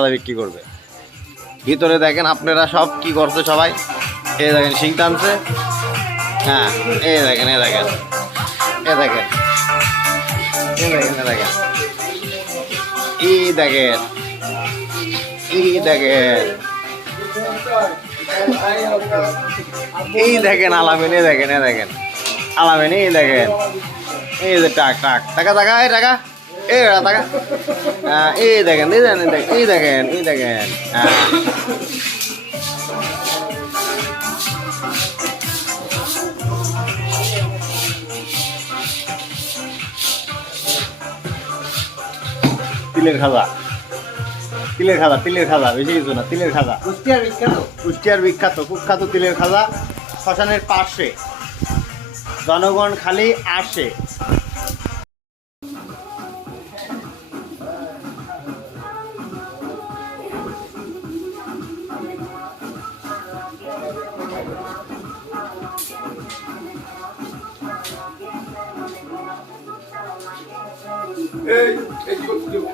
বিক্রি করবে। ভিতরে দেখেন আপনারা সব কি করছে সবাই, এই দেখেন শিং টানছে। হ্যাঁ এই দেখেন এ দেখেন এ দেখেন এ দেখেন এ দেখেন এই দেখেন এই দেখেন এই দেখেন আলামিন, এই দেখেন এ দেখেন আলামিন, এই দেখেন এই যে টাক টাক টাকা টাকা এই টাকা এই টাকা। হ্যাঁ এই দেখেন এই দেখেন এই দেখেন এই দেখেন। হ্যাঁ তিলের খাজা, তিলের খাজা, তিলের খাজা, বেশি কিছু না, তিলের খাজা। কুষ্টিয়ার বিখ্যাত কুখ্যাত তিলের খাজা। শ্মশানের পাশে জনগণ খালি আসে। এই কি করছিস?